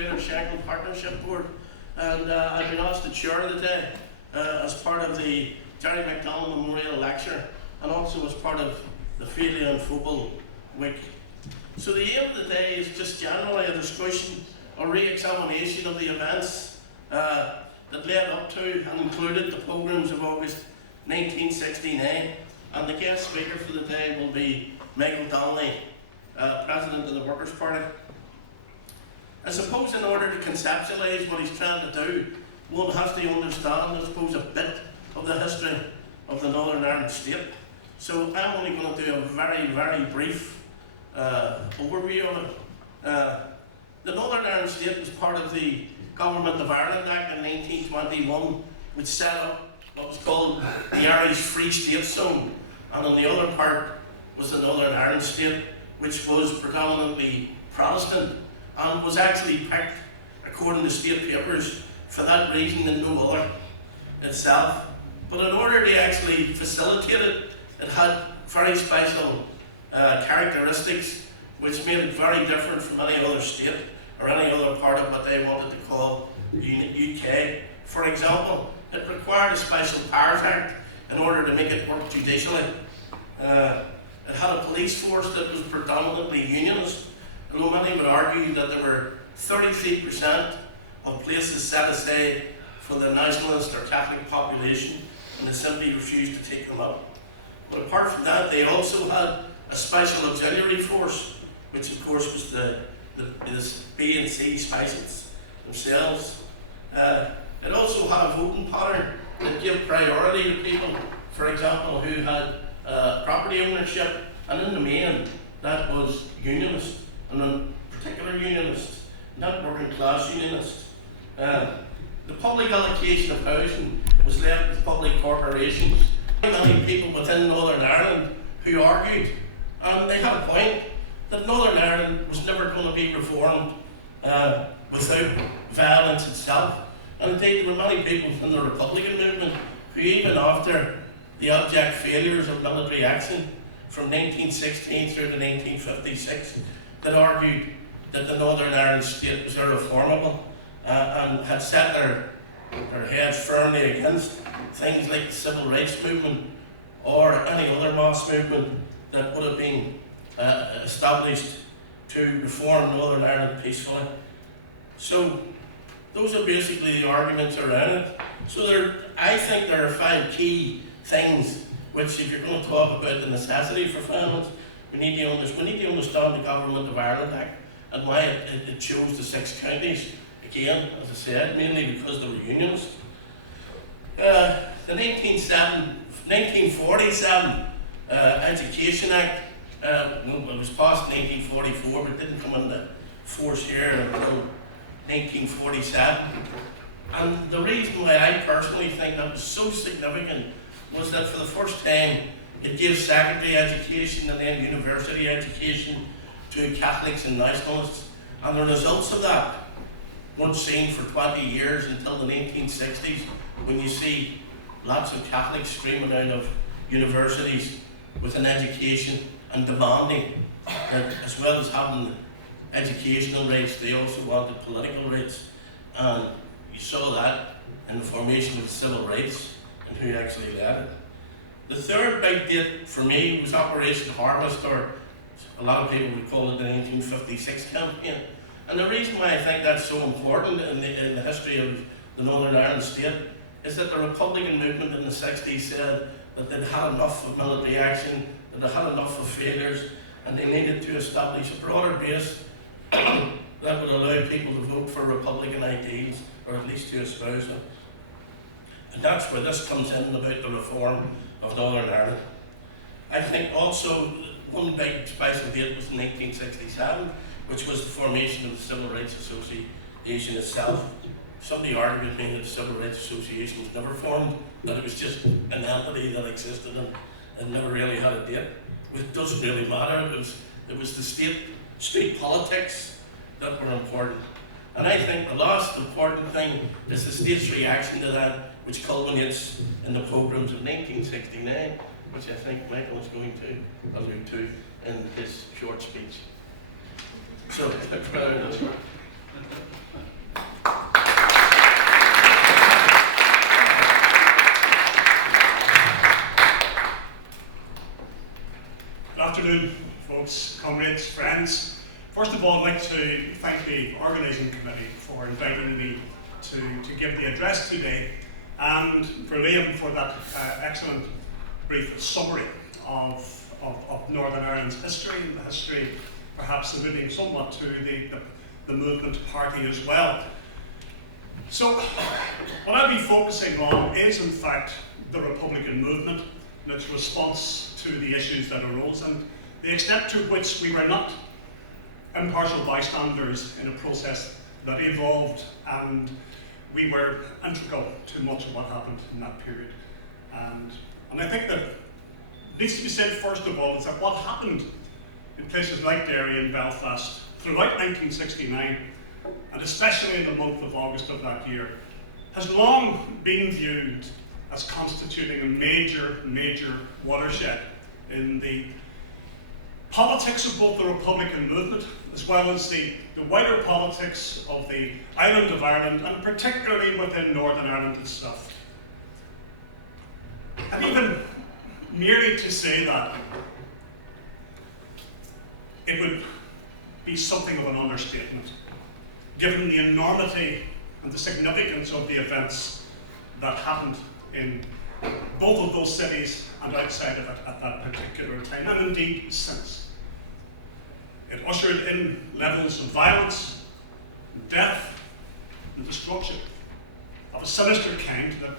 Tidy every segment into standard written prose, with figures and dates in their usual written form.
Greater Shankill Partnership Board, and I've been asked to chair today as part of the Jerry McDonald Memorial Lecture and also as part of the Feile and Football Week. So the aim of the day is just generally a discussion or re-examination of the events that led up to and included the pogroms of August 1969, and the guest speaker for the day will be Michael Donnelly, President of the Workers' Party. I suppose in order to conceptualise what he's trying to do, one has to understand, I suppose, a bit of the history of the Northern Ireland state. So I'm only going to do a very, very brief overview of it. The Northern Ireland state was part of the Government of Ireland Act in 1921, which set up what was called the Irish Free State Zone, and on the other part was the Northern Ireland state, which was predominantly Protestant and was actually picked, according to state papers, for that reason and no other itself. But in order to actually facilitate it, it had very special characteristics which made it very different from any other state or any other part of what they wanted to call UK. For example, it required a Special Powers Act in order to make it work judicially. It had a police force that was predominantly unionist, although many would argue that there were 33% of places set aside for the nationalist or Catholic population, and they simply refused to take them up. But apart from that, they also had a special auxiliary force, which of course was the B and C specials themselves. It also had a voting pattern that gave priority to people, for example, who had property ownership, and in the main, that was unionist, and in particular unionist, not working class unionist. The public allocation of housing was left with public corporations. Many people within Northern Ireland who argued, and they had a point, that Northern Ireland was never going to be reformed without violence itself. And indeed, there were many people in the Republican movement who, even after the abject failures of military action from 1916 through to 1956, that argued that the Northern Ireland state was irreformable and had set their heads firmly against things like the Civil Rights Movement or any other mass movement that would have been established to reform Northern Ireland peacefully. So those are basically the arguments around it. So I think there are 5 key things which, if you're going to talk about the necessity for violence, we need to understand the Government of Ireland Act and why it chose the 6 counties. Again, as I said, mainly because they were unionists. The 1947 Education Act, it was passed in 1944, but it didn't come into force here until 1947. And the reason why I personally think that was so significant was that for the first time it gave secondary education and then university education to Catholics and nationalists, and the results of that weren't seen for 20 years until the 1960s, when you see lots of Catholics screaming out of universities with an education and demanding that, as well as having educational rights, they also wanted political rights. And you saw that in the formation of the civil rights and who actually led it. The third big date for me was Operation Harvest, or a lot of people would call it the 1956 campaign. And the reason why I think that's so important in the history of the Northern Ireland state is that the Republican movement in the 60s said that they'd had enough of military action, that they had enough of failures, and they needed to establish a broader base that would allow people to vote for Republican ideals, or at least to espouse them. And that's where this comes in about the reform of Northern Ireland. I think also one big special date was in 1967, which was the formation of the Civil Rights Association itself. Somebody argued with me that the Civil Rights Association was never formed, that it was just an entity that existed and never really had a date. It doesn't really matter. It was the street politics that were important. And I think the last important thing is the state's reaction to that, which culminates in the pogroms of 1969, which I think Michael is going to allude to in his short speech. So, thanks very much. folks, comrades, friends. First of all, I'd like to thank the organising committee for inviting me to give the address today, and for Liam for that excellent brief summary of Northern Ireland's history, and the history perhaps alluding somewhat to the movement party as well. So what I'll be focusing on is in fact the Republican movement and its response to the issues that arose, and the extent to which we were not impartial bystanders in a process that evolved, and we were integral to much of what happened in that period. And I think that needs to be said first of all is that what happened in places like Derry and Belfast throughout 1969, and especially in the month of August of that year, has long been viewed as constituting a major watershed in the politics of both the Republican movement as well as the wider politics of the island of Ireland, and particularly within Northern Ireland itself. And even merely to say that, it would be something of an understatement, given the enormity and the significance of the events that happened in both of those cities and outside of it at that particular time, and indeed since. It ushered in levels of violence, death, and destruction of a sinister kind that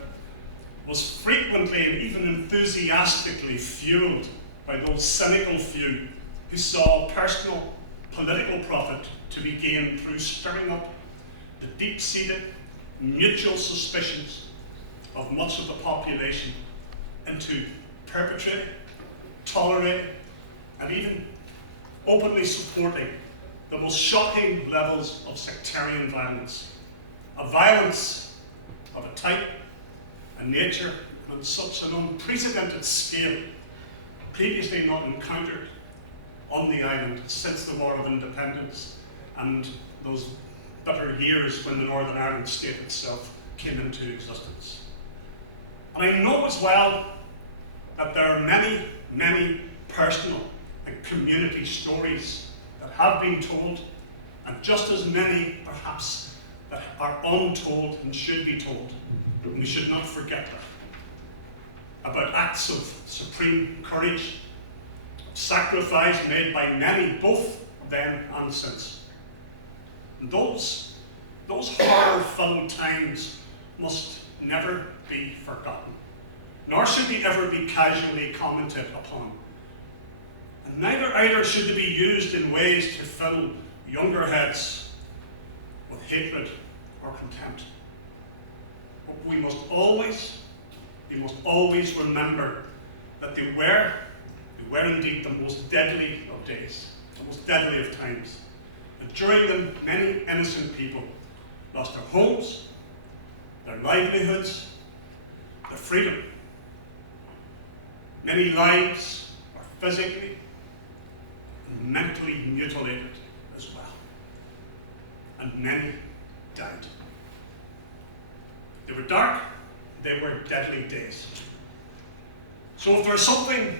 was frequently and even enthusiastically fueled by those cynical few who saw personal political profit to be gained through stirring up the deep-seated mutual suspicions of much of the population into perpetrating, tolerating, and even openly supporting the most shocking levels of sectarian violence. A violence of a type, a nature, and such an unprecedented scale previously not encountered on the island since the War of Independence and those bitter years when the Northern Ireland state itself came into existence. And I know as well that there are many personal and community stories that have been told, and just as many perhaps that are untold and should be told. And we should not forget that. About acts of supreme courage, sacrifice made by many, both then and since. And those horror-filled times must never be forgotten, nor should they ever be casually commented upon. And neither either should they be used in ways to fill younger heads with hatred or contempt. But we must always remember that they were indeed the most deadly of days, the most deadly of times. And during them, many innocent people lost their homes, their livelihoods, their freedom. Many lives are physically and mentally mutilated as well. And many died. They were dark, they were deadly days. So if there's something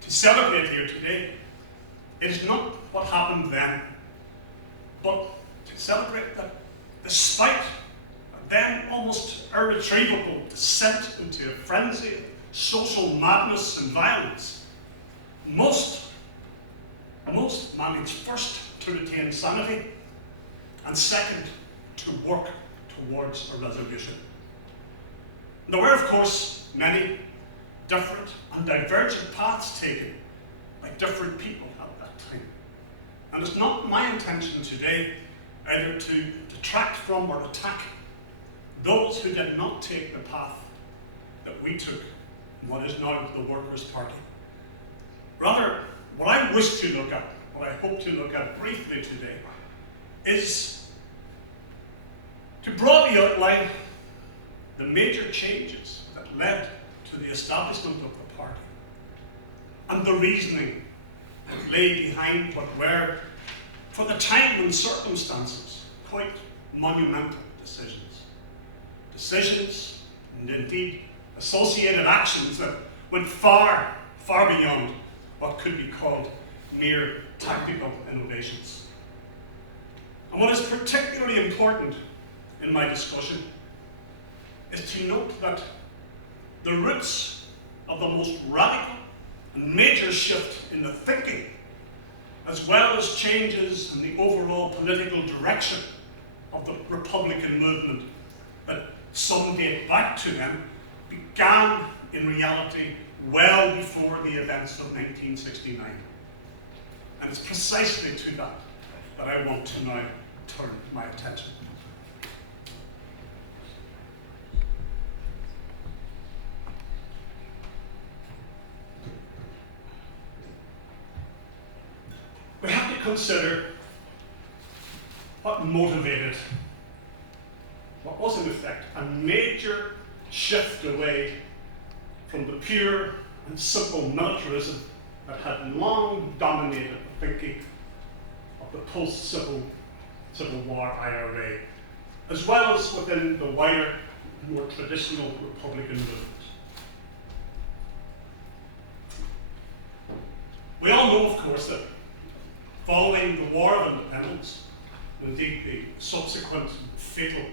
to celebrate here today, it is not what happened then, but to celebrate that despite a then almost irretrievable descent into a frenzy of social madness and violence, most managed first to retain sanity, and second, to work towards a resolution. There were, of course, many different and divergent paths taken by different people at that time. And it's not my intention today either to detract from or attack those who did not take the path that we took in what is now the Workers' Party. Rather, what I wish to look at, what I hope to look at briefly today, is to broadly outline the major changes that led to the establishment of the party and the reasoning that lay behind what were, for the time and circumstances, quite monumental decisions. Decisions, and indeed associated actions that went far beyond what could be called mere tactical innovations. And what is particularly important in my discussion is to note that the roots of the most radical and major shift in the thinking, as well as changes in the overall political direction of the Republican movement that some date back to them, began in reality well before the events of 1969. And it's precisely to that I want to now turn my attention. We have to consider what motivated what was in effect a major shift away from the pure and simple militarism that had long dominated the thinking of the post-Civil War IRA, as well as within the wider, more traditional Republican movement. We all know, of course, that following the War of Independence, indeed the subsequent fatal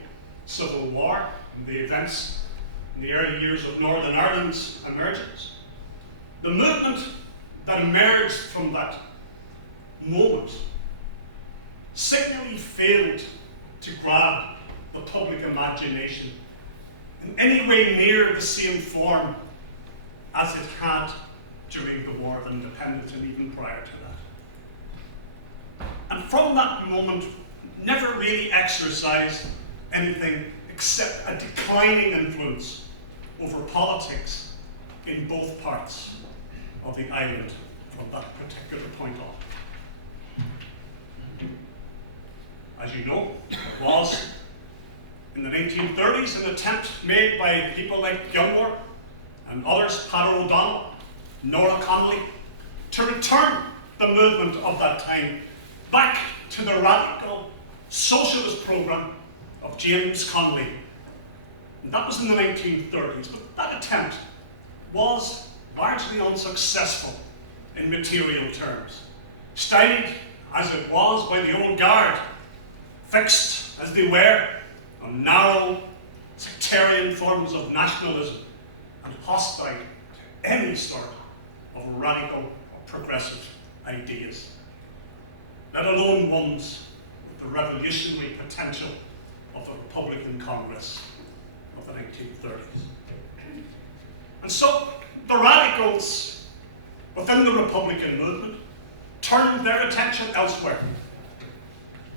Civil War and the events in the early years of Northern Ireland's emergence, the movement that emerged from that moment signally failed to grab the public imagination in any way near the same form as it had during the War of Independence and even prior to that. And from that moment, never really exercised anything except a declining influence over politics in both parts of the island from that particular point on. As you know, it was in the 1930s an attempt made by people like Gilmore and others, Pat O'Donnell, Nora Connolly, to return the movement of that time back to the radical socialist program of James Connolly. And that was in the 1930s, but that attempt was largely unsuccessful in material terms. Stymied as it was by the old guard, fixed as they were on narrow sectarian forms of nationalism and hostile to any sort of radical or progressive ideas, let alone ones with the revolutionary potential of the Republican Congress of the 1930s. And so the radicals within the Republican movement turned their attention elsewhere.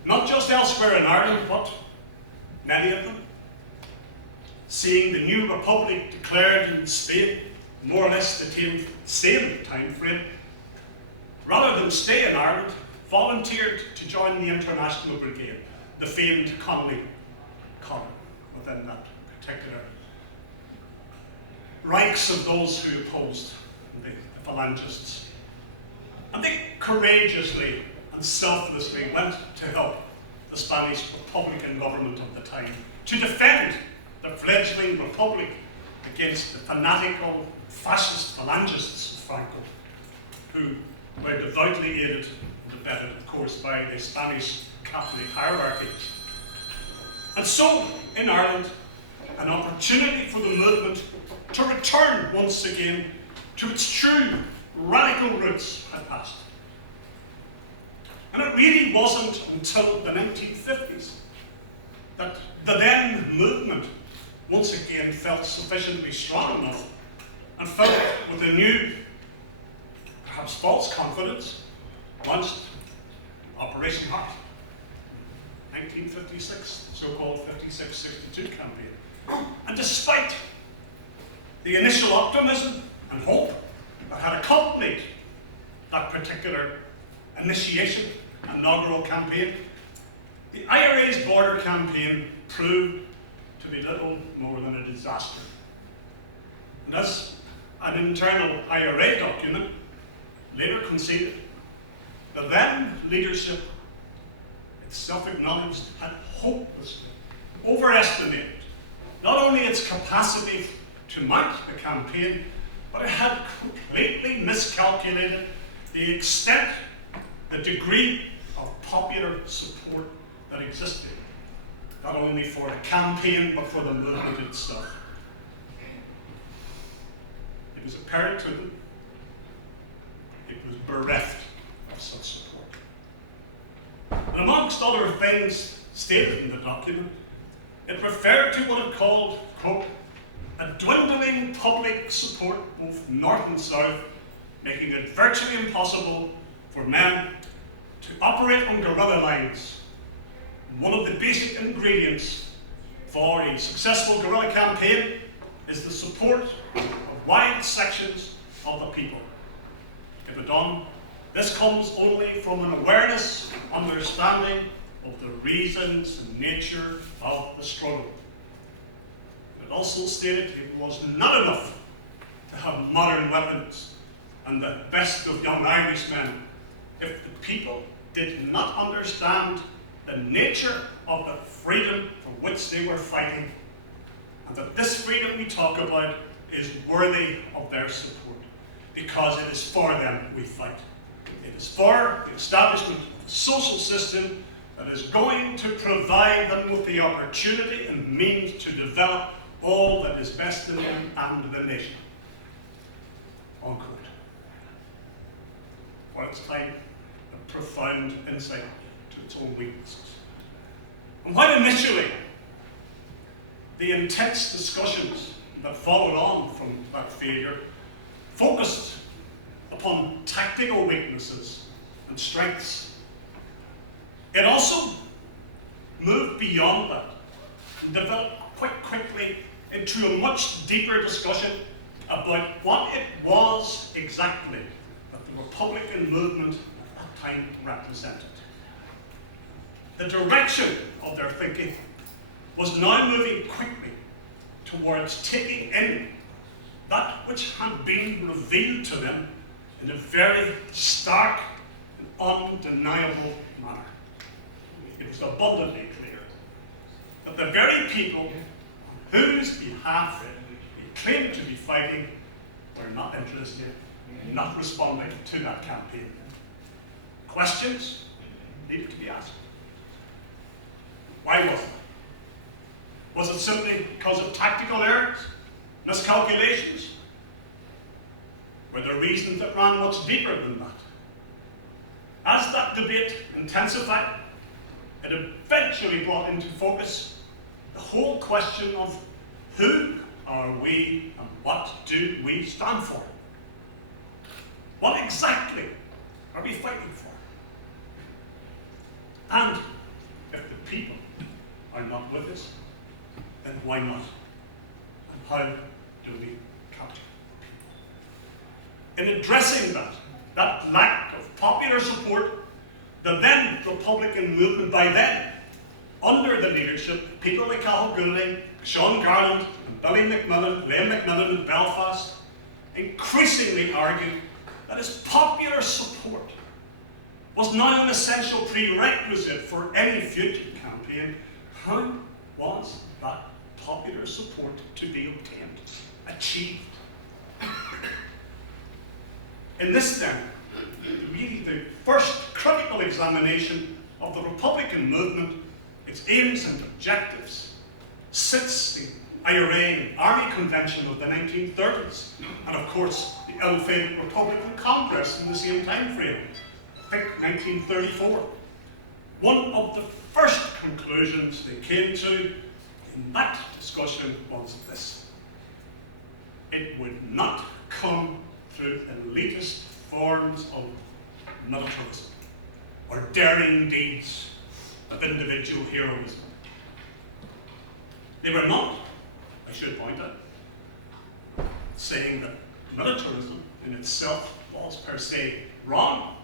Not just elsewhere in Ireland, but many of them, seeing the new republic declared in Spain, more or less the same time frame, rather than stay in Ireland, volunteered to join the International Brigade, the famed Connolly column within that particular ranks of those who opposed the phalangists. And they courageously and selflessly went to help the Spanish Republican government of the time to defend the fledgling republic against the fanatical fascist phalangists of Franco, who were devoutly aided and abetted, of course, by the Spanish Catholic hierarchy. And so, in Ireland, an opportunity for the movement to return once again to its true radical roots had passed. And it really wasn't until the 1950s that the then movement once again felt sufficiently strong enough and felt with a new, perhaps false confidence, launched Operation Heart, 1956, so-called 56-62 campaign. And despite the initial optimism and hope that had accompanied that particular initiation, inaugural campaign, the IRA's border campaign proved to be little more than a disaster. And as an internal IRA document later conceded, the then leadership itself acknowledged had hopelessly overestimated not only its capacity to mount the campaign, but it had completely miscalculated the extent degree of popular support that existed, not only for the campaign, but for the movement itself. It was apparent to them it was bereft of such support. And amongst other things stated in the document, it referred to what it called, quote, a dwindling public support both north and south, making it virtually impossible for men to operate on guerrilla lines. One of the basic ingredients for a successful guerrilla campaign is the support of wide sections of the people. It went on, this comes only from an awareness and understanding of the reasons and nature of the struggle. It also stated it was not enough to have modern weapons and the best of young Irishmen if the people did not understand the nature of the freedom for which they were fighting, and that this freedom we talk about is worthy of their support, because it is for them we fight. It is for the establishment of a social system that is going to provide them with the opportunity and means to develop all that is best in them and the nation. Unquote. For its time, a profound insight to its own weaknesses. And while initially the intense discussions that followed on from that failure focused upon tactical weaknesses and strengths, it also moved beyond that and developed quite quickly into a much deeper discussion about what it was exactly that the Republican movement at that time represented. The direction of their thinking was now moving quickly towards taking in that which had been revealed to them in a very stark and undeniable manner. It was abundantly clear that the very people on whose behalf they claimed to be fighting were not interested, not responding to that campaign. Questions needed to be asked. Why was it? Was it simply because of tactical errors, miscalculations? Were there reasons that ran much deeper than that? As that debate intensified, it eventually brought into focus the whole question of who are we and what do we stand for? What exactly are we fighting for? And if the people are not with us, then why not? And how do we capture the people? In addressing that lack of popular support, the then Republican movement by then, under the leadership of people like Cathal Goulding, Sean Garland, and Billy McMillan, Liam McMillan in Belfast, increasingly argued that its popular support was now an essential prerequisite for any future campaign. How was that popular support to be obtained, achieved? In this then, really the first critical examination of the Republican movement, its aims and objectives, since the IRA Army Convention of the 1930s, and of course the ill-fated Republican Congress in the same time frame, I think 1934. One of the first conclusions they came to in that discussion was this: it would not come through elitist forms of militarism or daring deeds of individual heroism. They were not, I should point out, saying that militarism in itself was per se wrong,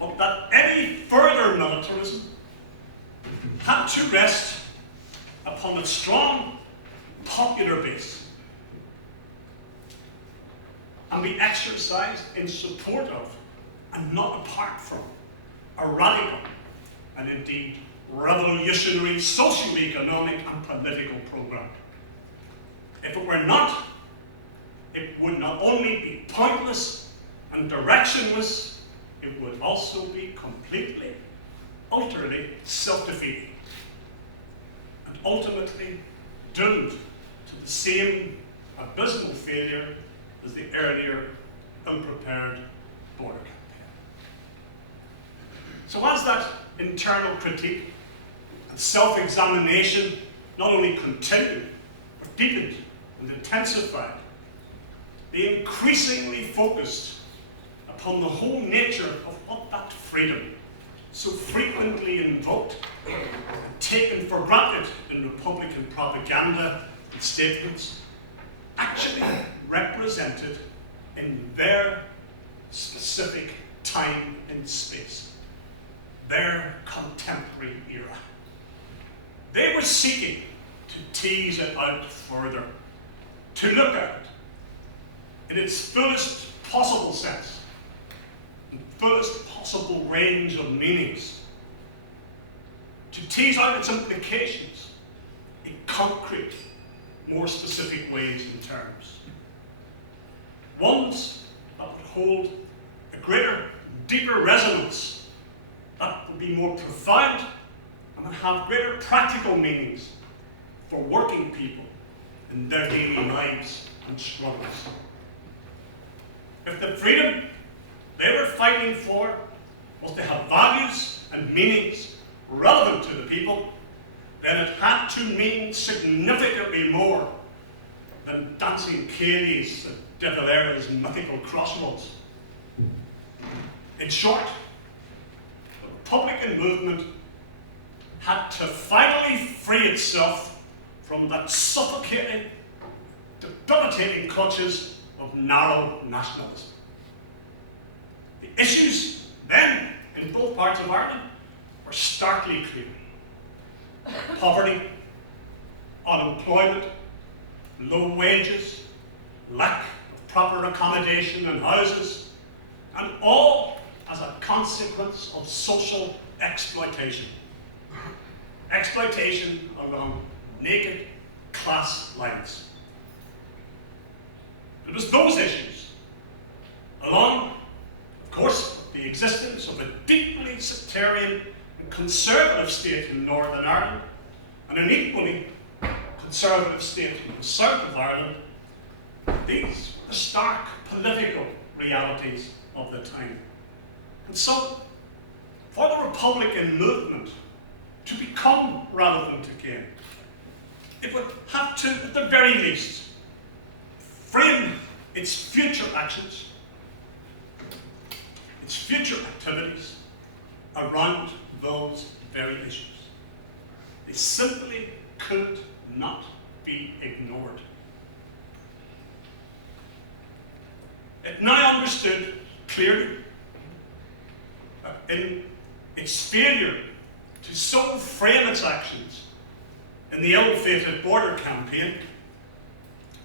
but that any further militarism had to rest upon a strong popular base and be exercised in support of, and not apart from, a radical and indeed revolutionary socio-economic and political program. If it were not, it would not only be pointless and directionless, it would also be completely, utterly self-defeating, and ultimately doomed to the same abysmal failure as the earlier unprepared border campaign. So as that internal critique and self-examination not only continued, but deepened and intensified, they increasingly focused upon the whole nature of what that freedom, so frequently invoked and taken for granted in Republican propaganda and statements, actually represented in their specific time and space, their contemporary era. They were seeking to tease it out further, to look at it in its fullest possible sense, and fullest possible range of meanings, to tease out its implications in concrete, more specific ways and terms. Ones that would hold a greater, deeper resonance, that would be more profound, and would have greater practical meanings for working people in their daily lives and struggles. If the freedom they were fighting for was to have values and meanings relevant to the people, then it had to mean significantly more than dancing Cadies at De Valera's mythical crossroads. In short, the Republican movement had to finally free itself from that suffocating, debilitating clutches of narrow nationalism. The issues then in both parts of Ireland were starkly clear. Poverty, unemployment, low wages, lack of proper accommodation and houses, and all as a consequence of social exploitation. Exploitation along naked class lines. It was those issues, along, of course, the existence of a deeply sectarian and conservative state in Northern Ireland, and an equally conservative state in the south of Ireland. These were the stark political realities of the time. And so, for the Republican movement to become relevant again, it would have to, at the very least, frame its future actions, its future activities around those very issues. They simply could not be ignored. It now understood clearly that in its failure to so frame its actions in the ill-fated border campaign,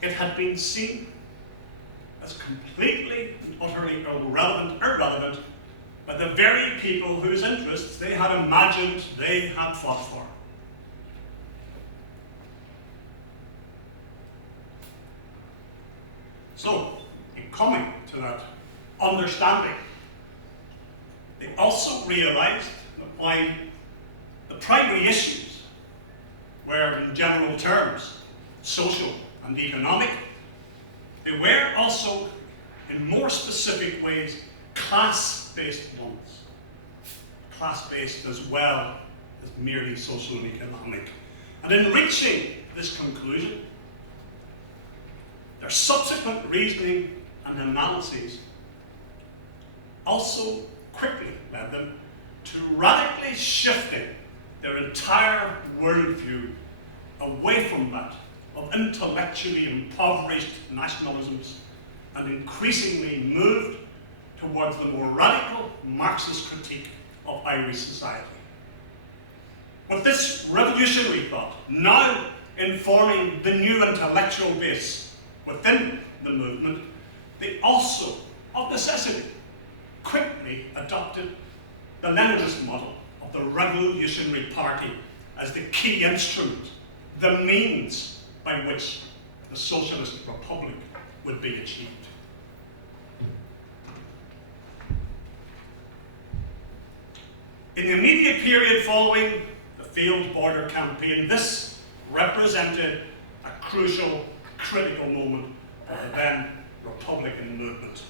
it had been seen as completely and utterly irrelevant by the very people whose interests they had imagined they had fought for. So, in coming to that understanding, they also realized that while the primary issues were, in general terms, social and economic, they were also, in more specific ways, class-based ones. Class-based as well as merely social and economic. And in reaching this conclusion, their subsequent reasoning and analyses also quickly led them to radically shifting their entire worldview away from that of intellectually impoverished nationalisms and increasingly moved towards the more radical Marxist critique of Irish society. With this revolutionary thought now informing the new intellectual base within the movement, they also, of necessity, quickly adopted the Leninist model of the Revolutionary Party as the key instrument, the means by which the Socialist Republic would be achieved. In the immediate period following the failed border campaign, this represented a crucial, critical moment for the then Republican movement.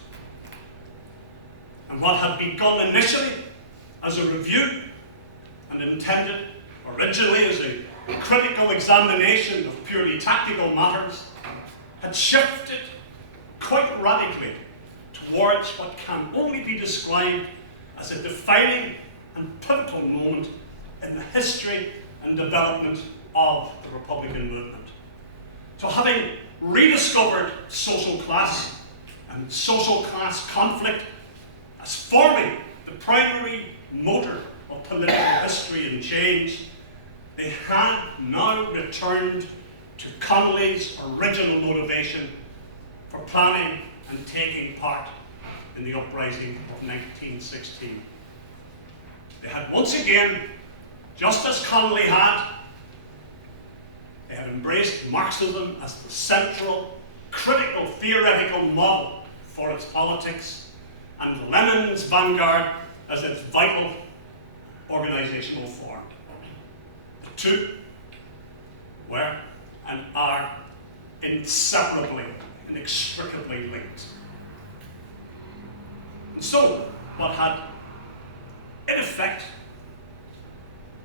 And what had begun initially as a review and intended originally as a critical examination of purely tactical matters had shifted quite radically towards what can only be described as a defining and pivotal moment in the history and development of the Republican movement. So having rediscovered social class and social class conflict as forming the primary motor of political history and change, they had now returned to Connolly's original motivation for planning and taking part in the uprising of 1916. They had once again, just as Connolly had, they had embraced Marxism as the central, critical, theoretical model for its politics, and Lenin's vanguard as its vital organizational form. The two were and are inseparably, inextricably linked. And so, what had, in effect,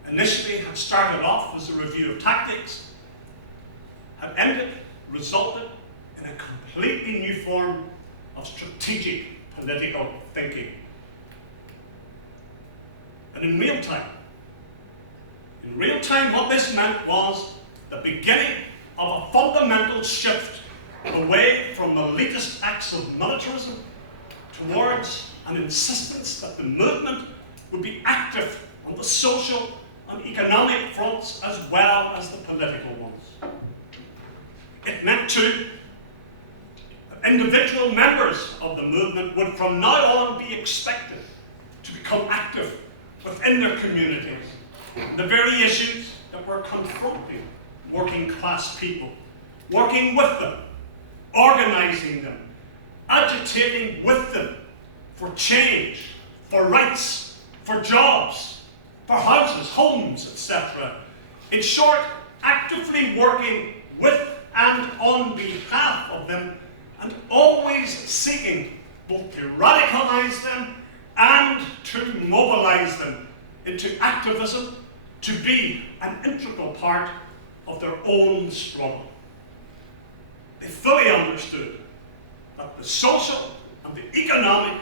initially had started off as a review of tactics, had ended, resulted in a completely new form of strategic political thinking. And in real time, what this meant was the beginning of a fundamental shift away from elitist acts of militarism towards an insistence that the movement would be active on the social and economic fronts as well as the political ones. It meant too that individual members of the movement would from now on be expected to become active within their communities, the very issues that were confronting working class people, working with them, organizing them, agitating with them for change, for rights, for jobs, for houses, homes, etc. In short, actively working with and on behalf of them, and always seeking both to radicalize them and to mobilize them into activism to be an integral part of their own struggle. They fully understood that the social and the economic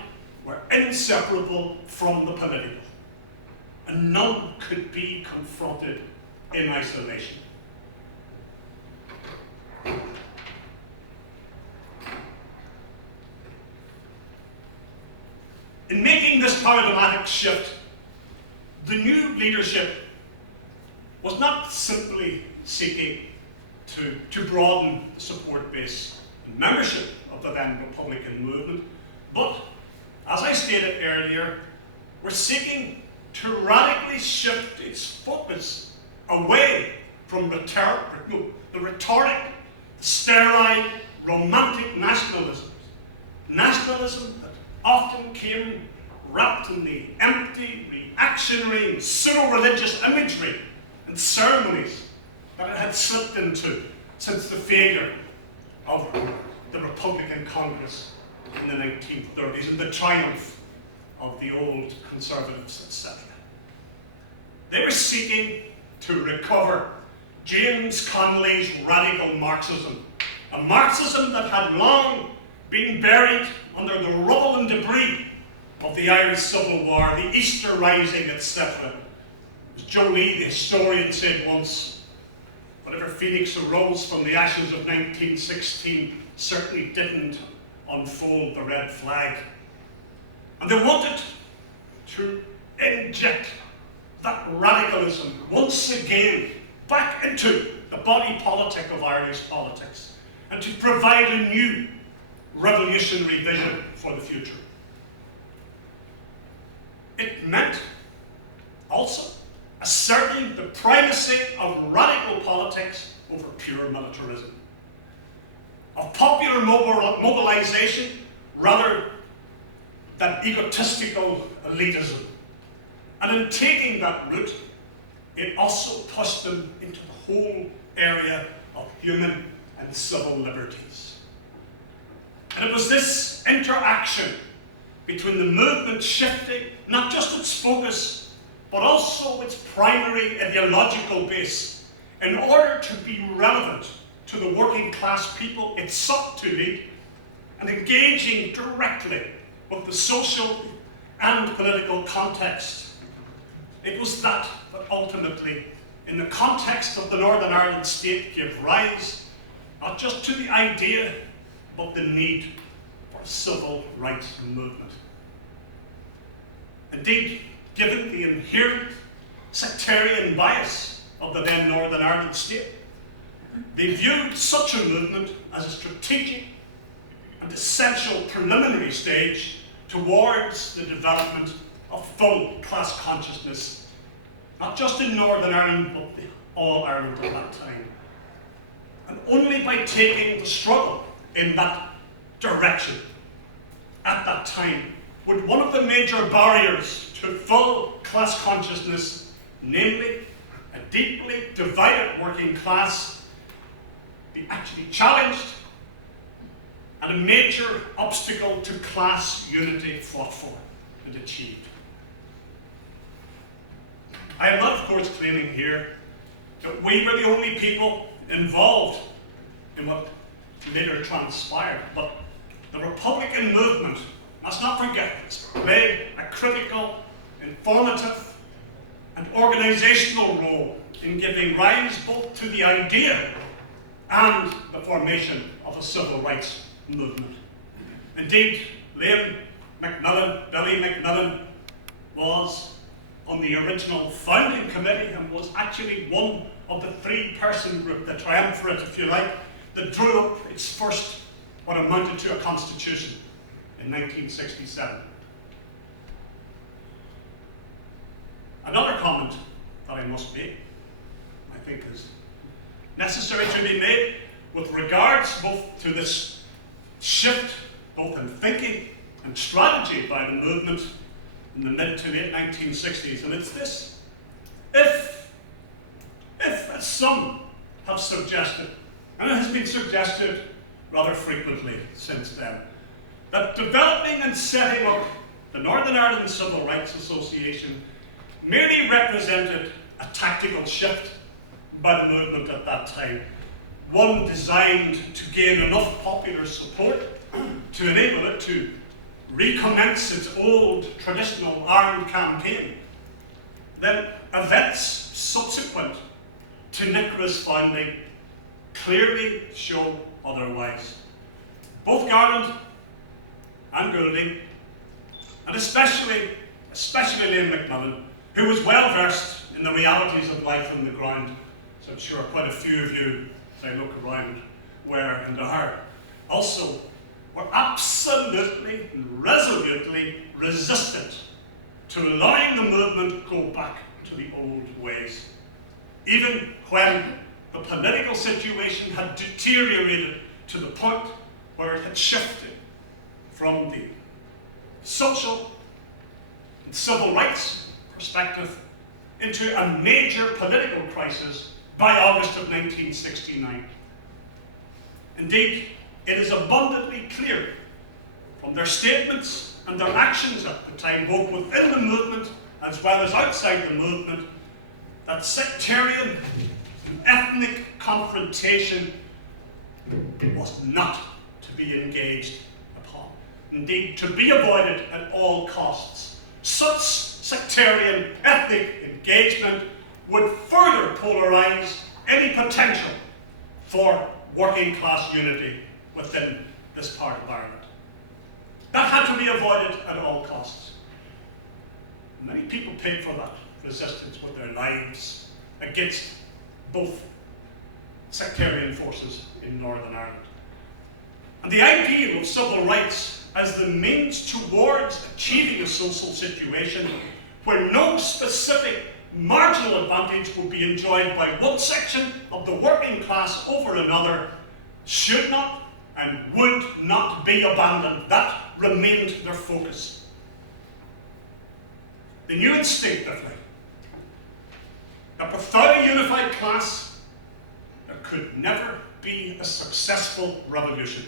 were inseparable from the political, and none could be confronted in isolation. In making this paradigmatic shift, the new leadership was not simply seeking to broaden the support base and membership of the then Republican movement, but, as I stated earlier, we're seeking to radically shift its focus away from the rhetoric, the sterile, romantic nationalism that often came wrapped in the empty, reactionary, and pseudo-religious imagery and ceremonies that it had slipped into since the failure of the Republican Congress in the 1930s and the triumph of the old conservatives, etc. They were seeking to recover James Connolly's radical Marxism, a Marxism that had long been buried under the rubble and debris of the Irish Civil War, the Easter Rising, etc. As Joe Lee, the historian, said once, whatever phoenix arose from the ashes of 1916 certainly didn't unfold the red flag. And they wanted to inject that radicalism once again back into the body politic of Irish politics and to provide a new revolutionary vision for the future. It meant also asserting the primacy of radical politics over pure militarism, of popular mobilization rather than egotistical elitism, And in taking that route, it also pushed them into the whole area of human and civil liberties. And it was this interaction between the movement shifting not just its focus, but also its primary ideological base in order to be relevant to the working class people it sought to lead, and engaging directly with the social and political context. It was that ultimately, in the context of the Northern Ireland state, gave rise not just to the idea, but the need for a civil rights movement. Indeed, given the inherent sectarian bias of the then Northern Ireland state, they viewed such a movement as a strategic and essential preliminary stage towards the development of full class consciousness, not just in Northern Ireland, but all Ireland at that time. And only by taking the struggle in that direction at that time would one of the major barriers to full class consciousness, namely a deeply divided working class, be actually challenged, and a major obstacle to class unity fought for and achieved. I am not, of course, claiming here that we were the only people involved in what later transpired, but the Republican movement, let's not forget this, played a critical, informative, and organizational role in giving rise both to the idea and the formation of a civil rights movement. Indeed, Billy McMillan was on the original founding committee and was actually one of the three-person group, the triumvirate, if you like, that drew up its first, what amounted to a constitution in 1967. Another comment that I must make, I think is necessary to be made with regards both to this shift, both in thinking and strategy by the movement in the mid to late 1960s, and it's this. If, as some have suggested, and it has been suggested rather frequently since then, that developing and setting up the Northern Ireland Civil Rights Association merely represented a tactical shift by the movement at that time, one designed to gain enough popular support to enable it to recommence its old traditional armed campaign, then events subsequent to NICRA's founding clearly show otherwise. Both Garland and Goulding, and especially Liam McMillan, who was well versed in the realities of life on the ground, so I'm sure quite a few of you, as I look around, were and are, also were absolutely and resolutely resistant to allowing the movement go back to the old ways, even when the political situation had deteriorated to the point where it had shifted from the social and civil rights perspective into a major political crisis by August of 1969. Indeed, it is abundantly clear from their statements and their actions at the time, both within the movement as well as outside the movement, that sectarian and ethnic confrontation was not to be engaged upon. Indeed, to be avoided at all costs. Such sectarian ethnic engagement would further polarize any potential for working class unity within this part of Ireland. That had to be avoided at all costs. Many people paid for that resistance with their lives against both sectarian forces in Northern Ireland. And the ideal of civil rights as the means towards achieving a social situation where no specific marginal advantage will be enjoyed by one section of the working class over another should not and would not be abandoned. That remained their focus. They knew instinctively that without a unified class, there could never be a successful revolution.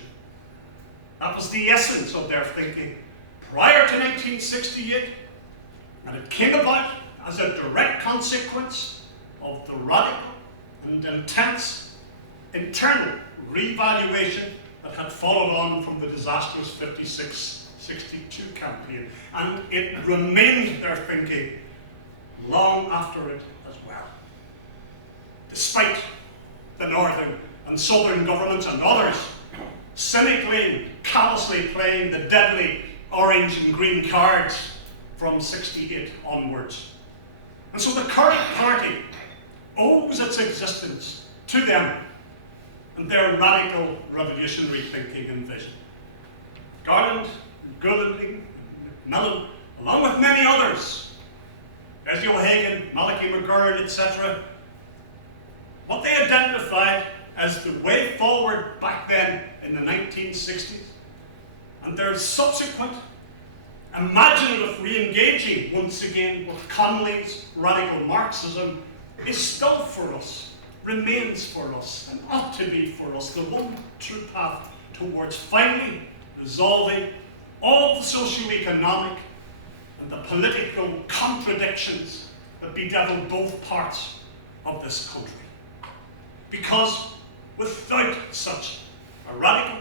That was the essence of their thinking prior to 1968, and it came about as a direct consequence of the radical and intense internal revaluation that had followed on from the disastrous 56-62 campaign, and it remained their thinking long after it as well. Despite the northern and southern governments and others cynically and callously playing the deadly orange and green cards from 68 onwards. And so the current party owes its existence to them and their radical revolutionary thinking and vision. Garland, Gooding, Macmillan, along with many others, Ezio Hagan, Malachi McGurn, etc., what they identified as the way forward back then in the 1960s, and their subsequent imaginative re-engaging once again with Connolly's radical Marxism is still for us, remains for us, and ought to be for us the one true path towards finally resolving all the socio-economic and the political contradictions that bedevil both parts of this country. Because without such a radical,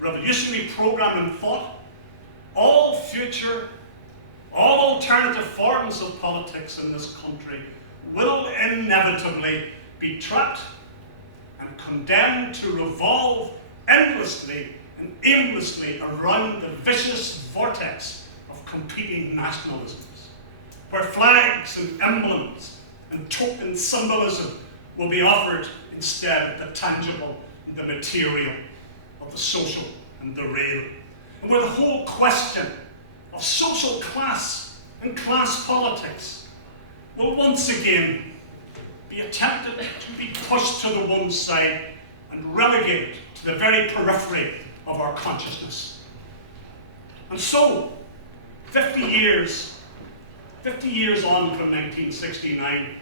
revolutionary program in thought, all future, all alternative forms of politics in this country will inevitably be trapped and condemned to revolve endlessly and aimlessly around the vicious vortex of competing nationalisms, where flags and emblems and token symbolism will be offered instead of the tangible and the material of the social and the real, and where the whole question of social class and class politics will once again be attempted to be pushed to the one side and relegated to the very periphery of our consciousness. And so, 50 years on from 1969,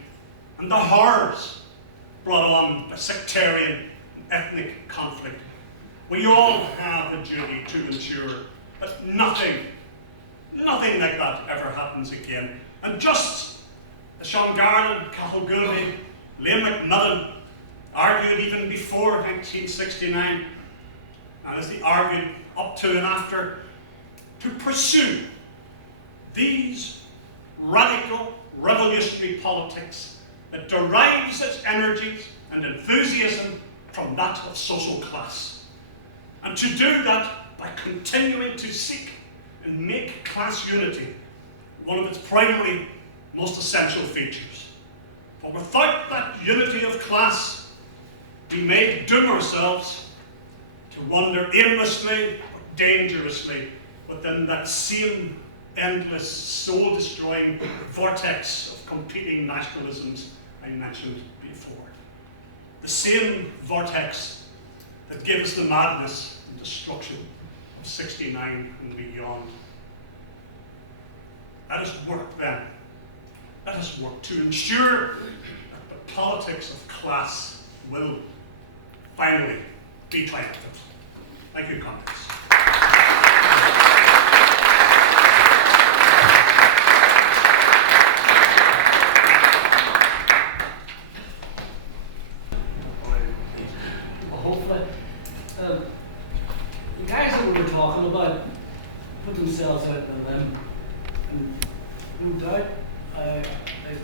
and the horrors brought on by sectarian and ethnic conflict, we all have a duty to ensure that nothing like that ever happens again. And just as Sean Garland, Cathal Goulding, Liam Macmillan argued even before 1969, and as they argued up to and after, to pursue these radical revolutionary politics that derives its energies and enthusiasm from that of social class. And to do that by continuing to seek and make class unity one of its primary, most essential features. For without that unity of class, we may doom ourselves to wander aimlessly but dangerously within that same endless, soul-destroying vortex of competing nationalisms I mentioned before. The same vortex that gave us the madness and destruction of 69 and beyond. Let us work then. Let us work to ensure that the politics of class will finally be triumphant. Thank you, comrades. Hopefully, the guys that we were talking about put themselves out on a limb, and no doubt, I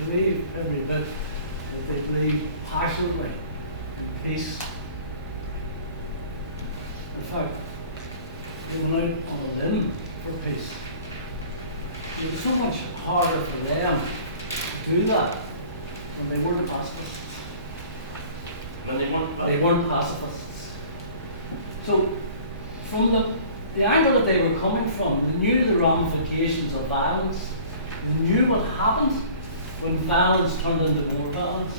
believe every bit that they believe passionately in peace. In fact, they went out on a limb for peace. It was so much harder for them to do that when they weren't pacifists. They weren't pacifists. So, from the angle that they were coming from, they knew the ramifications of violence. They knew what happened when violence turned into more violence,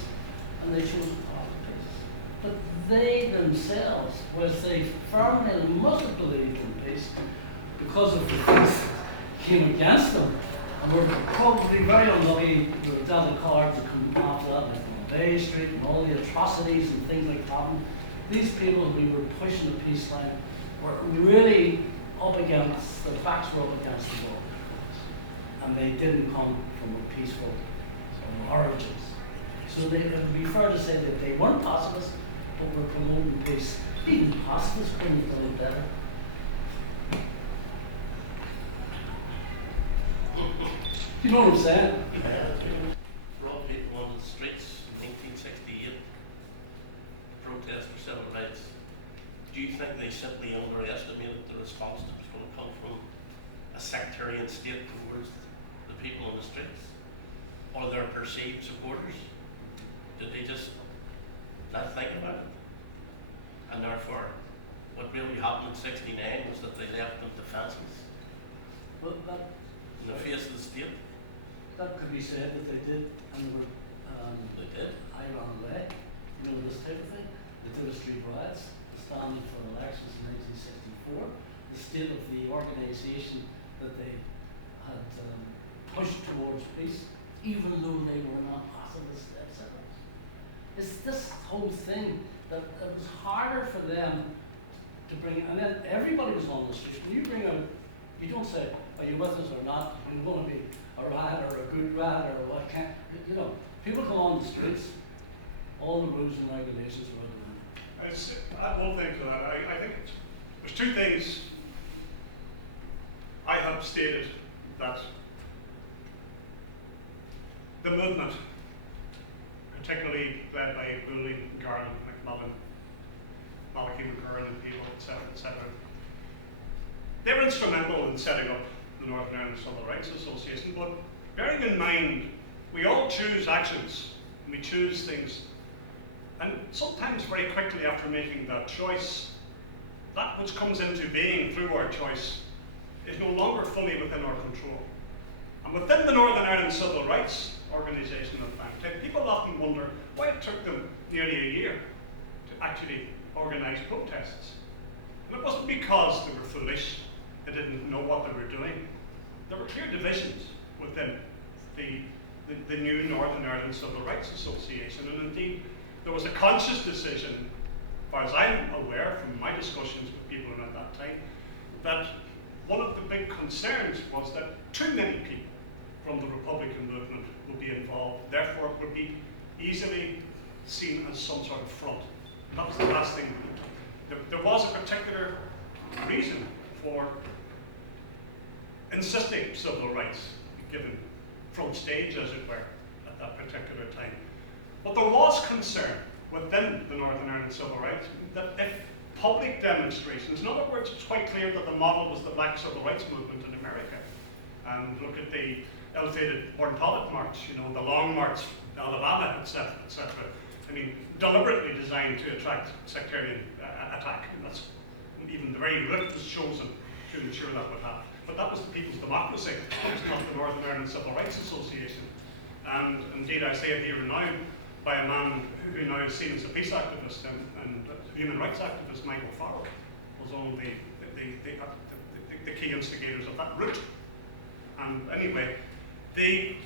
and they chose the path of peace. But they themselves, whilst they firmly and must have believed in peace, because of the things that came against them, And we're probably very unlucky. We were dealt a card that come after that, like on Bay Street and all the atrocities and things like that. And these people we were pushing the peace line were really up against, the facts were up against the wall. And they didn't come from a peaceful origins. So it would be fair to say that they weren't pacifists, but were promoting peace. Even pacifists couldn't have done it better. Do you know what I'm saying? Brought people on the streets in 1968 to protest for civil rights. Do you think they simply underestimated the response that was going to come from a sectarian state towards the people on the streets? Or their perceived supporters? Did they just not think about it? And therefore, what really happened in '69 was that they left them defenseless But that, in the face of the state. that could be said that they did, and they were, They did. Iran led, you know, this type of thing. The Dura Street riots, the standing for elections in 1964, the state of the organisation that they had pushed towards peace, even though they were not pacifist, etc. It's this whole thing that it was harder for them to bring, and then everybody was on the street. When you bring out, you don't say, are you with us or not? Are you going to be a riot or a good riot or what can't, you know, people come on the streets, all the rules and regulations are out of them. I add one thing to that. I think there's two things I have stated that the movement, particularly led by Donnelly, Garland, McMullen, Malachy McCurran and people, etc., they were instrumental in setting up the Northern Ireland Civil Rights Association, but bearing in mind, we all choose actions, and we choose things, and sometimes very quickly after making that choice, that which comes into being through our choice is no longer fully within our control. And within the Northern Ireland Civil Rights Organisation at that time, people often wonder why it took them nearly a year to actually organise protests. And it wasn't because they were foolish, they didn't know what they were doing. There were clear divisions within the new Northern Ireland Civil Rights Association, and indeed there was a conscious decision, as far as I'm aware from my discussions with people at that time, that one of the big concerns was that too many people from the Republican movement would be involved, therefore it would be easily seen as some sort of front. That was the last thing we took. There was a particular reason for insisting civil rights given front stage, as it were, at that particular time. But there was concern within the Northern Ireland Civil Rights that if public demonstrations, in other words, it's quite clear that the model was the Black Civil Rights Movement in America. And look at the ill-fated Born Pollitt March, you know, the Long March, Alabama, etc., etc. I mean, deliberately designed to attract sectarian attack. And that's even the very route was chosen to ensure that would happen. But that was the People's Democracy. It was not the Northern Ireland Civil Rights Association. And indeed, I say it here and now by a man who now is seen as a peace activist and human rights activist, Michael Farrell, was one of the key instigators of that route. And anyway,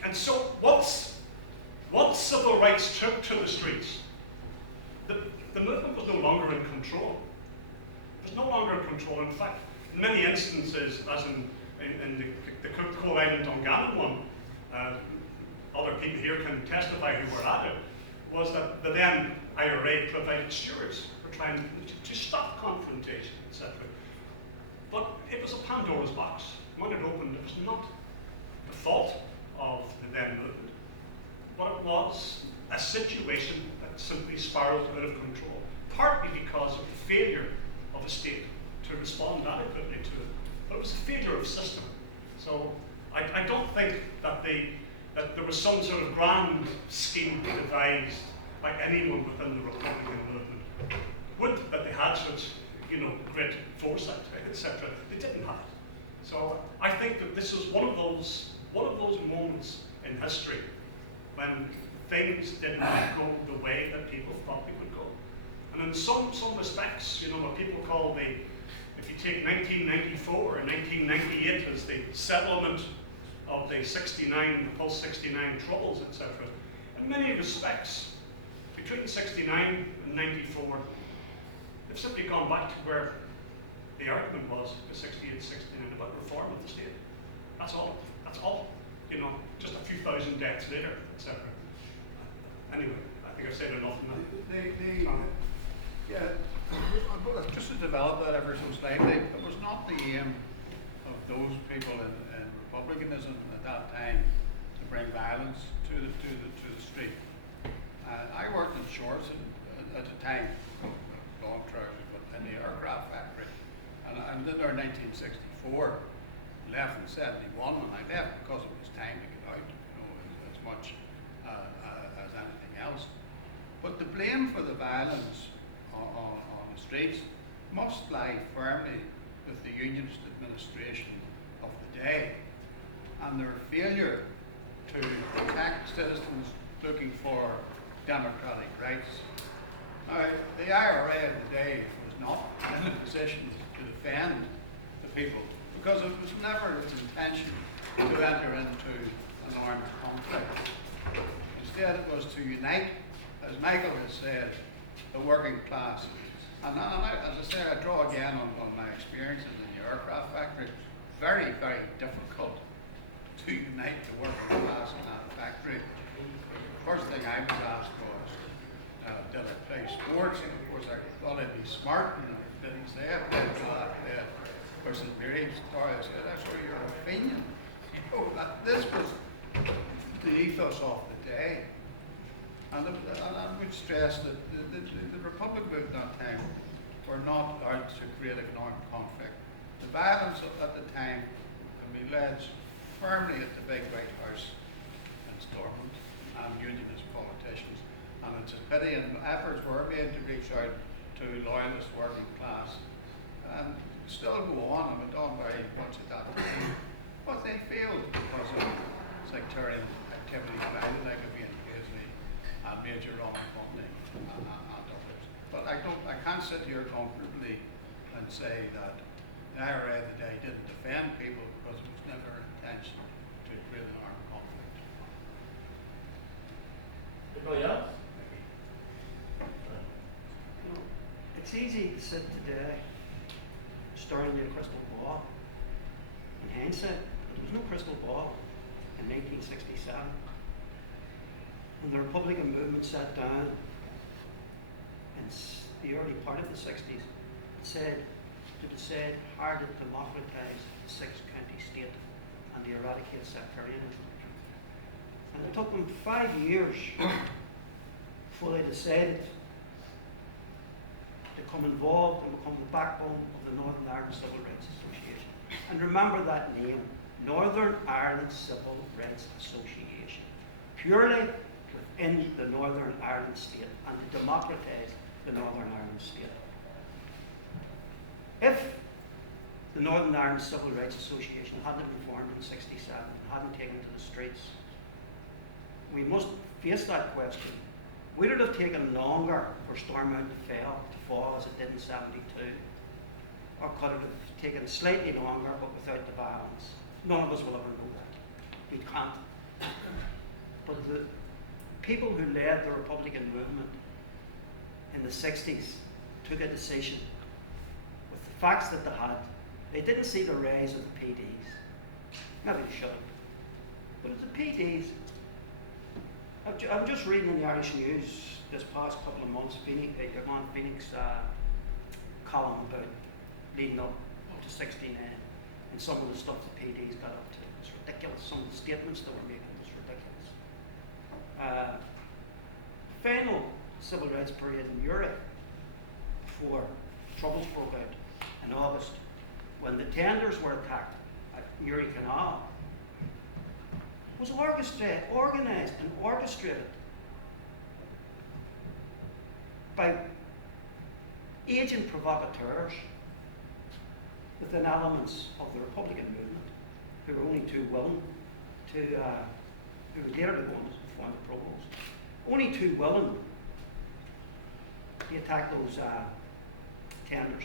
and so once civil rights took to the streets, the movement was no longer in control. It was no longer in control. In fact, in many instances, as in the Coal Island Dungannon one, other people here can testify who were at it, was that the then IRA provided stewards for trying to stop confrontation, etc. But it was a Pandora's box. When it opened, it was not the fault of the then movement, but it was a situation that simply spiraled out of control, partly because of the failure of a state to respond adequately to it, but it was a failure of system. So I don't think that there was some sort of grand scheme devised by anyone within the Republican movement. Would that they had such, great foresight, etc. They didn't have it. So I think that this is one of those moments in history when things did not go the way that people thought they would go. And in some respects, what people call if you take 1994 and 1998 as the settlement of the post-69 troubles, etc. In many respects, between 69 and 94, they've simply gone back to where the argument was in 68, 69 about reform of the state. That's all. That's all. You know, just a few thousand deaths later, etc. Anyway, I think I've said enough on that. Yeah, just to develop that ever so slightly, it was not the aim of those people in republicanism at that time to bring violence to the street. I worked in shorts at the time, long trousers, but in the aircraft factory, and I was in there in 1964. Left in 71, and I left because it was time to get out, you know, as much as anything else. But the blame for the violence on the streets must lie firmly with the unionist administration of the day and their failure to protect citizens looking for democratic rights. Now, the IRA of the day was not in a position to defend the people, because it was never its intention to enter into an armed conflict. Instead, it was to unite, as Michael has said, the working class. And as I say, I draw again on my experiences in the aircraft factory. Very, very difficult to unite the working class in that factory. The first thing I was asked was, did I play sports? And of course, I thought I'd be smart, and I didn't say I played that. Of course, in Miriam's story, I said, that's for your opinion. You know, that this was the ethos of the day. And I would stress that the Republic movement at that time were not out to create an armed conflict. The violence at the time can be led firmly at the big White House in Stormont and unionist politicians. And it's a pity, and efforts were made to reach out to loyalist working class. And still go on, and went on very much at that time. But they failed because of sectarian activities by the like of Ian Paisley and Major Robin Bundy and others. But I can't sit here comfortably and say that the IRA of the day didn't defend people, because it was never an intention to create an armed conflict. Anybody else? You know, it's easy to sit today staring at a crystal ball. In hindsight, there was no crystal ball in 1967. When the Republican movement sat down in the early part of the 60s, it said to decide how to democratize the 6-county state and to eradicate sectarianism. And it took them 5 years before they decided to become involved and become the backbone of the Northern Ireland Civil Rights Association. And remember that name, Northern Ireland Civil Rights Association, purely within the Northern Ireland state and to democratise the Northern Ireland state. If the Northern Ireland Civil Rights Association hadn't been formed in '67 and hadn't taken to the streets, we must face that question. Would it have taken longer for Stormont to fall as it did in '72? Or could it have taken slightly longer but without the violence? None of us will ever know that. We can't. But the people who led the Republican movement in the 60s took a decision with the facts that they had. They didn't see the rise of the PDs. Maybe they should have. But it's the PDs. I'm just reading in the Irish News this past couple of months, Phoenix column about leading up to '69 and some of the stuff the PDs got up to. It's ridiculous. Some of the statements they were making was ridiculous. Final civil rights period in Europe before troubles broke out in August, when the tenders were attacked at Newry Canal, was organised and orchestrated by agent provocateurs within elements of the Republican movement who were only too willing to, who would later go on to form the Provost, only too willing to attack those tenders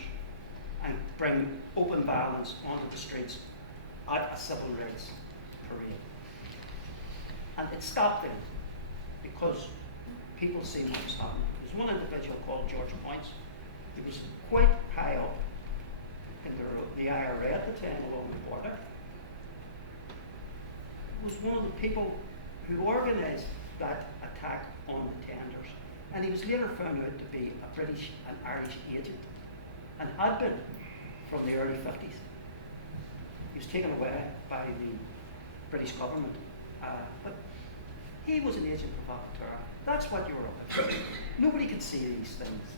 and bring open violence onto the streets at a civil rights parade. And it stopped then because people seen what was happening. There was one individual called George Points who was quite high up in the IRA at the time along the border. Was one of the people who organised that attack on the tenders. And he was later found out to be a British and Irish agent and had been from the early 50s. He was taken away by the British government. But he was an agent provocateur. That's what Europe is. Nobody could see these things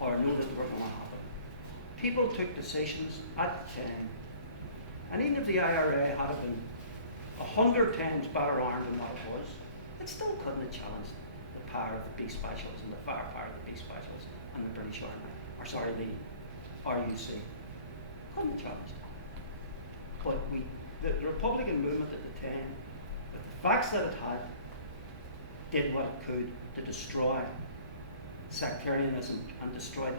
or know that they were going to happen. People took decisions at the time. And even if the IRA had been 100 times better armed than what it was, it still couldn't have challenged the power of the B specialists and the firepower of the B specialists and the British Army, or sorry, the RUC. Couldn't have challenged it. But the Republican movement at the time, with the facts that it had, did what it could to destroy sectarianism and destroy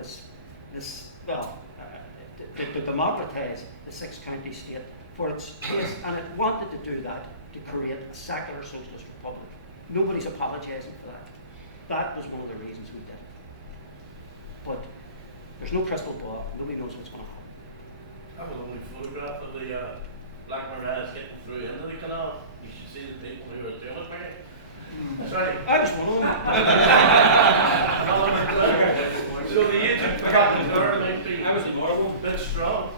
to democratise the six-county state for its place, and it wanted to do that to create a secular socialist republic. Nobody's apologising for that. That was one of the reasons we did it. But there's no crystal ball. Nobody knows what's going to happen. That was only photograph of the Black Mariahs getting through into the canal. You should see the people who were doing it. Sorry. I was one of them. So the agent provocateur, I was a normal. bit strong.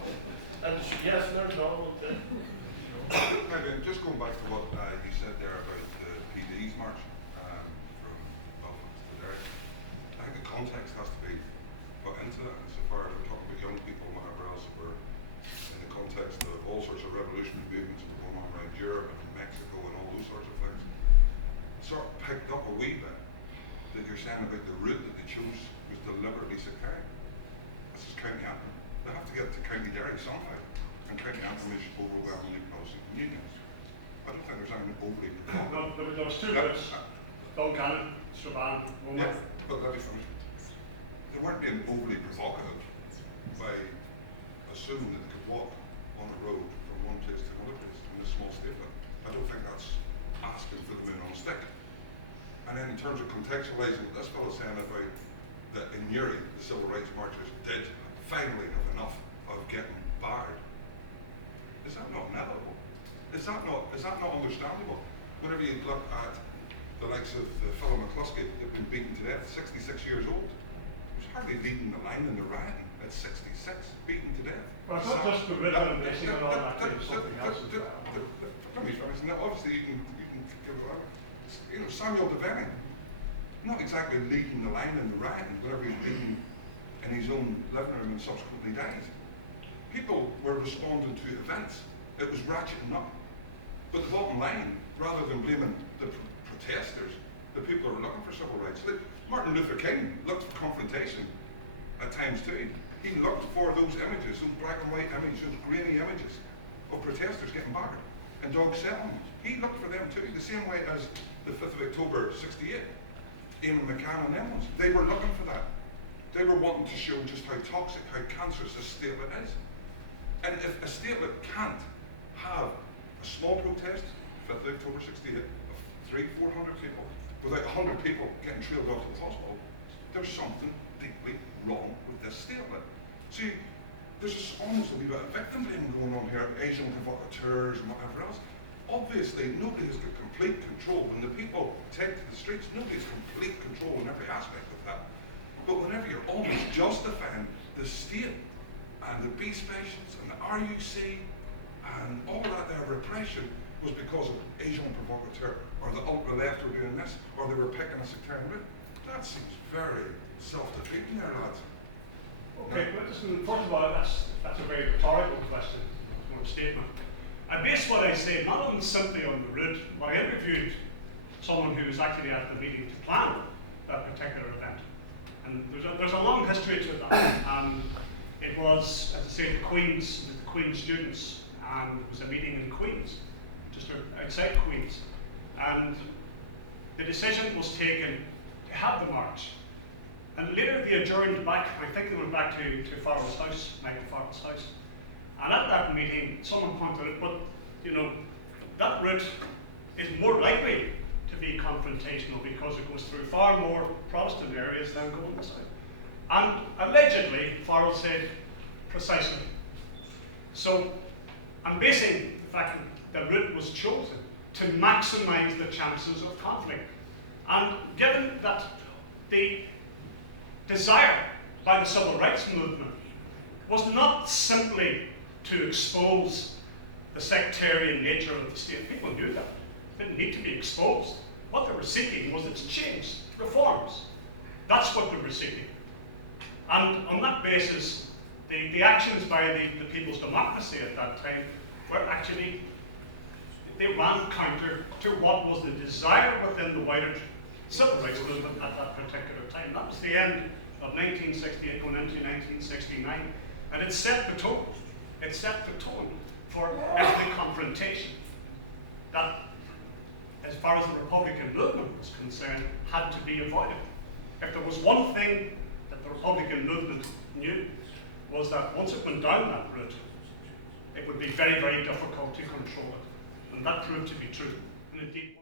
And yes, they're normal too. Maybe just going back to what you said there about the PD's march from Belfast to Derry. I think the context has to be put into that. Insofar as we're talking about young people and whatever else, we're in the context of all sorts of revolutionary movements that were going on around Europe and Mexico and all those sorts of things. It sort of picked up a wee bit that you're saying about the route that they chose was deliberately sectarian. This is County Antrim. They have to get to County Derry somehow, and County Antrim is overwhelmingly Protestant unionist. I don't think there's anything overly provocative. No, there was two routes. Duncannon, Strabane, Yeah, but let me finish. They weren't being overly provocative by assuming that they could walk on a road from one place to another place in a small statement. I don't think that's asking for the moon on a stick. And then in terms of contextualising what this fellow's saying about that in Newry, the civil rights marchers did finally have enough of getting barred. Is that not inevitable? Is that not understandable? Whenever you look at the likes of Feile McCluskey, who'd been beaten to death, 66 years old, he was hardly leading the line in the rioting at 66, beaten to death. Well, it's not just the rhythm and basic and all that, there's something else as well. Let me finish. Now, obviously, you can give it up. You know, Samuel Devaney, not exactly leading the line in the rioting, whenever he's beaten in his own living room and subsequently died. People were responding to events. It was ratcheting up. But the bottom line, rather than blaming the protesters, the people who were looking for civil rights, Martin Luther King looked for confrontation at times too. He looked for those images, those black and white images, those grainy images of protesters getting barred and dog settlements. He looked for them too, the same way as the 5th of October '68. Eamon McCann and them ones. They were looking for that. They were wanting to show just how toxic, how cancerous a statelet is. And if a statelet can't have a small protest, 5th of October '68, of 300-400 people, without 100 people getting trailed off to the hospital, there's something deeply wrong with this statelet. See, there's almost a wee bit of victim blaming going on here, Asian provocateurs and whatever else. Obviously, nobody has got complete control. When the people take to the streets, nobody has complete control in every aspect of that. But whenever you're always justifying the state and the B specials and the RUC and all that their repression was because of Asian provocateur or the ultra-left were doing this or they were picking a sectarian route, that seems very self-defeating there, lads. Okay, but listen, first of all, that's a very rhetorical question, not a statement. I base what I say not on simply on the route, but I interviewed someone who was actually at the meeting to plan that particular event. And there's a long history to that. It was, as I say, the Queen's students, and it was a meeting in Queen's, just outside Queen's. And the decision was taken to have the march. And later they adjourned back, I think they went back to Farrell's house, Michael Farrell's house. And at that meeting, someone pointed out, but, you know, that route is more likely to be confrontational because it goes through far more Protestant areas than going this way. And allegedly, Feile said precisely. So I'm basing the fact that the route was chosen to maximise the chances of conflict. And given that the desire by the civil rights movement was not simply to expose the sectarian nature of the state. People knew that. It didn't need to be exposed. What they were seeking was its change, reforms. That's what they were seeking. And on that basis, the actions by the People's Democracy at that time were actually, they ran counter to what was the desire within the wider civil rights movement at that particular time. That was the end of 1968 going into 1969. And it set the tone. It set the tone for ethnic confrontation that, as far as the Republican movement was concerned, had to be avoided. If there was one thing that the Republican movement knew, was that once it went down that route, it would be very, very difficult to control it. And that proved to be true. And indeed,